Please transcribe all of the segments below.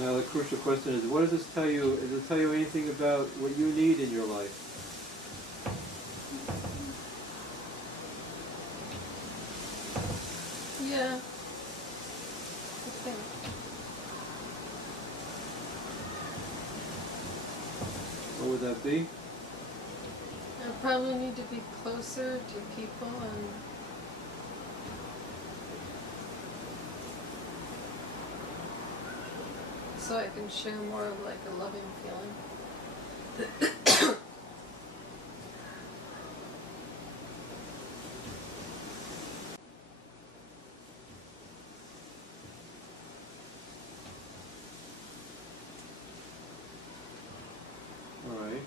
Now the crucial question is, what does this tell you? Does it tell you anything about what you need in your life? Yeah. I think. What would that be? I probably need to be closer to people and so I can share more of like a loving feeling. Alright,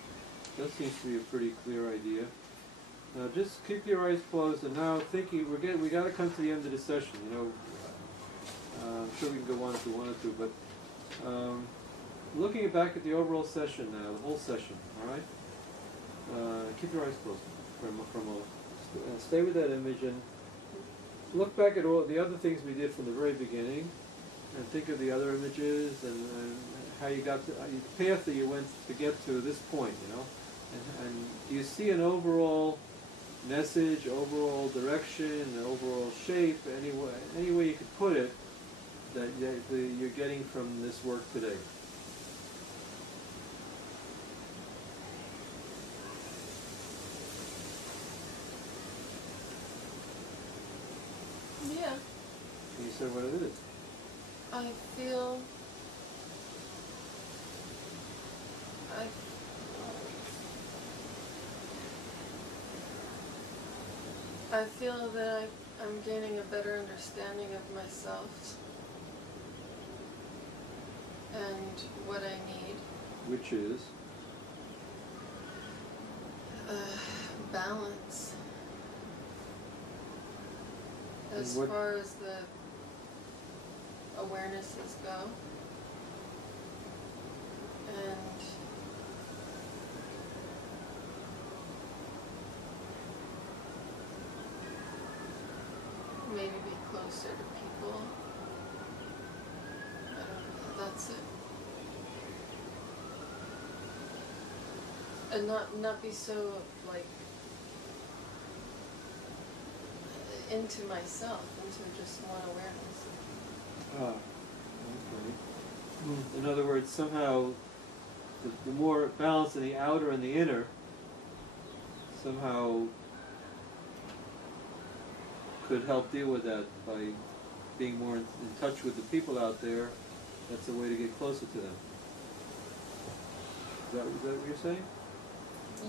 that seems to be a pretty clear idea. Now just keep your eyes closed and now thinking, we got to come to the end of the session, you know. I'm sure we can go on if we wanted to, but looking back at the overall session now, the whole session, alright? Keep your eyes closed for a moment. Stay with that image and look back at all the other things we did from the very beginning and think of the other images and how you got to the path that you went to get to this point, you know. And do you see an overall message, overall direction, an overall shape, any way you could put it that you're getting from this work today? Yeah. Can you say what it is? I feel I feel that I'm gaining a better understanding of myself and what I need. Which is? Balance. As what, far as the awarenesses go. And maybe be closer to people. I don't know, that's it. And not be so like into myself, into just one awareness. Ah, okay. In other words, somehow the more balance in the outer and the inner somehow could help deal with that by being more in touch with the people out there. That's a way to get closer to them. Is that what you're saying?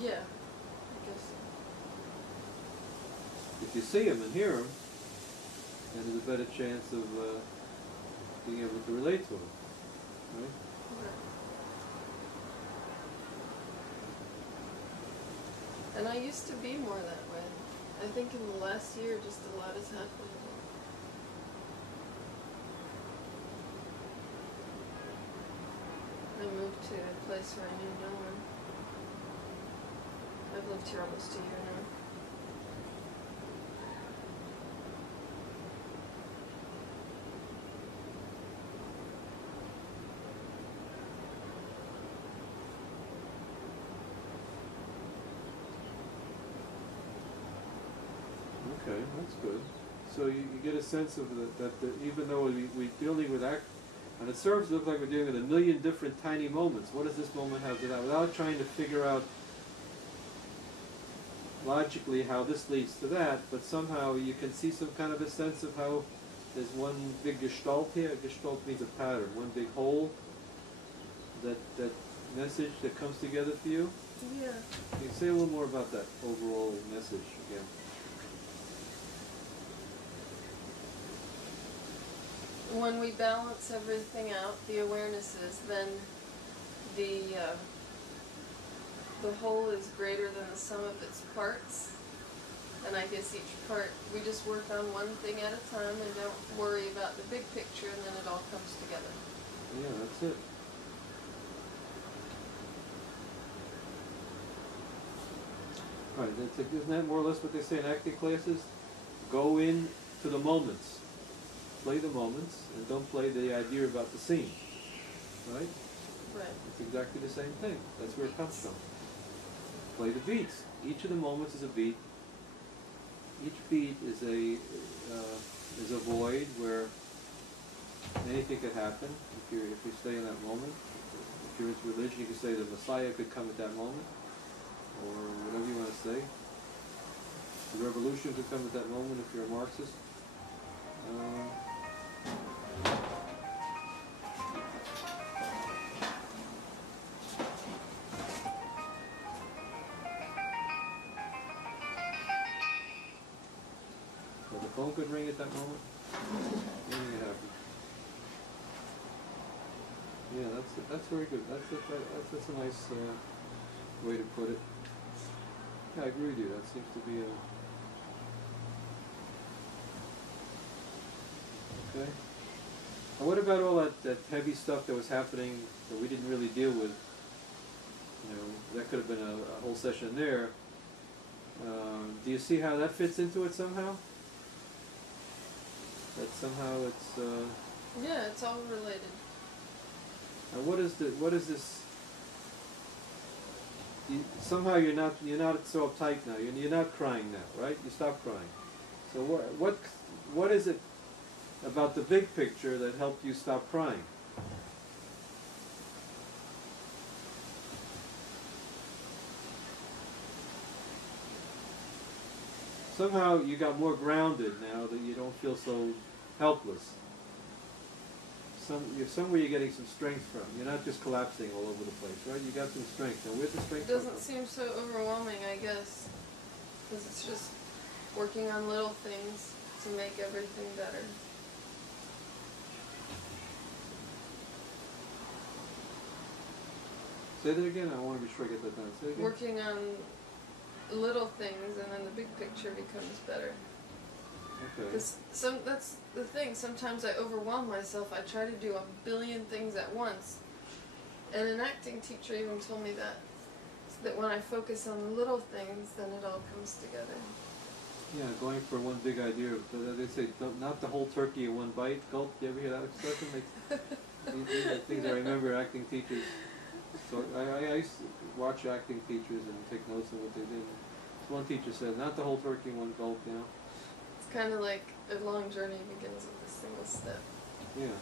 Yeah, I guess so. If you see them and hear them, then there's a better chance of being able to relate to them, right? Yeah. And I used to be more that way. I think in the last year, just a lot has happened. I moved to a place where I knew no one. I've lived here almost a year now. Okay, that's good. So you get a sense of that even though we're dealing with and it serves to look like we're dealing with a million different tiny moments. What does this moment have to that? Without trying to figure out logically how this leads to that, but somehow you can see some kind of a sense of how there's one big gestalt here. Gestalt means a pattern, one big whole. That message that comes together for you. Yeah. Can you say a little more about that overall message again? When we balance everything out, the awarenesses, then the whole is greater than the sum of its parts. And I guess each part, we just work on one thing at a time and don't worry about the big picture, and then it all comes together. Yeah, that's it. Right, isn't that more or less what they say in acting classes? Go in to the moments. Play the moments, and don't play the idea about the scene. right? Right. It's exactly the same thing. That's where it comes from. Play the beats. Each of the moments is a beat. Each beat is a void where anything could happen. If you stay in that moment, if you're into religion, you could say the Messiah could come at that moment, or whatever you want to say. The revolution could come at that moment if you're a Marxist. Or the phone could ring at that moment. Anything could happen. Yeah, that's very good. That's a nice way to put it. Yeah, I agree with you. That seems to be a... Okay. And what about all that heavy stuff that was happening that we didn't really deal with? You know, that could have been a whole session there. Do you see how that fits into it somehow? That somehow it's... Yeah, it's all related. And what is this? Somehow you're not so uptight now. You're not crying now, right? You stop crying. So what is it about the big picture that helped you stop crying? Somehow you got more grounded now that you don't feel so helpless. Somewhere you're getting some strength from. You're not just collapsing all over the place, right? You got some strength. Now where's the strength It doesn't come from? seem so overwhelming, I guess, because it's just working on little things to make everything better. Say that again. I want to be sure I get that down. Say it again. Working on little things, and then the big picture becomes better. Okay. Because that's the thing. Sometimes I overwhelm myself. I try to do a billion things at once. And an acting teacher even told me that when I focus on the little things, then it all comes together. Yeah, going for one big idea. They say not the whole turkey in one bite. Gulp. You ever hear that expression? These are things I remember acting teachers. So I used to watch acting teachers and take notes of what they did. One teacher said, "Not the whole turkey in one gulp." You know. It's kind of like a long journey begins with a single step. Yeah.